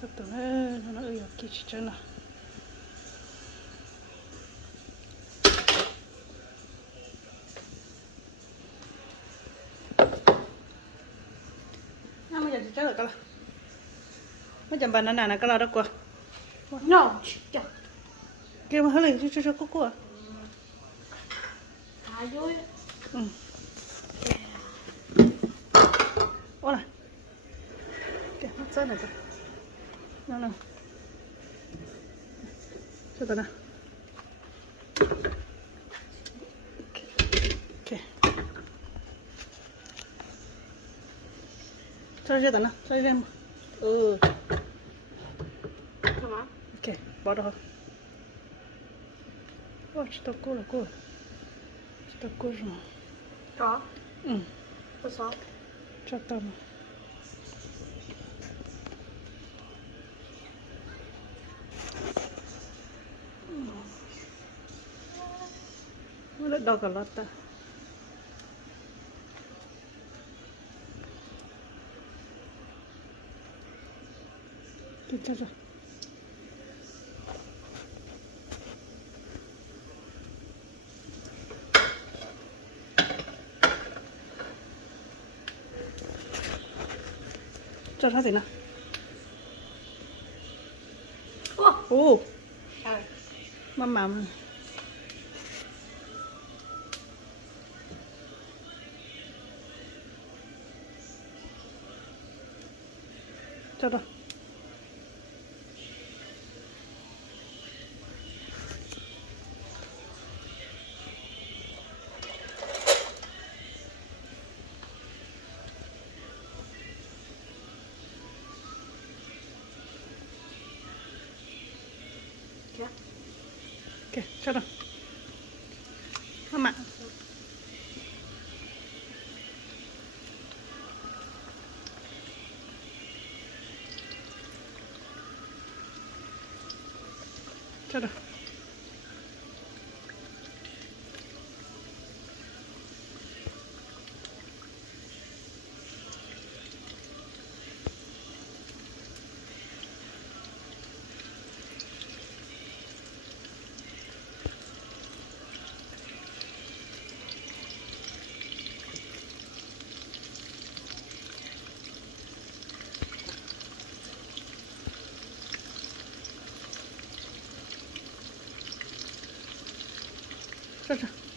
sao tụi nó ở kia chỉ chân nào bây giờ chỉ chơi được cái là mấy chấm bàn nè cái là đó qua No, kia mà hơi lên cho cô à ayo. ô này kìa hấp dẫn này kìa nào cho tao nào ok cho tao nào cho em ok bỏ đâu ôi что такое что такое же Có. Có sao? cho tao mà Udah kalau ta. Kita dah. Cho nó gì nào. Ô. Mama. Cho đó. Ok, cho đó. Mama. Cho đó.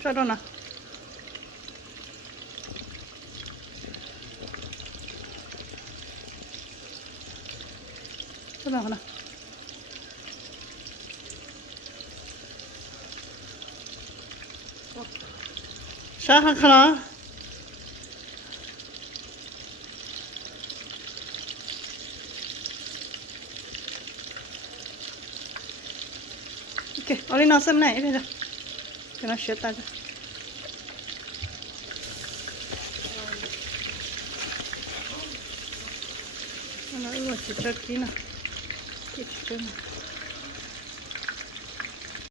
Cho đâu nào. Cho nào nào. Sao hả khá ok, Oli nó xem này bây giờ. Cho nó sửa tay cho. Nó ưa chỉ cho kỹ nào. Kỹ cho nào.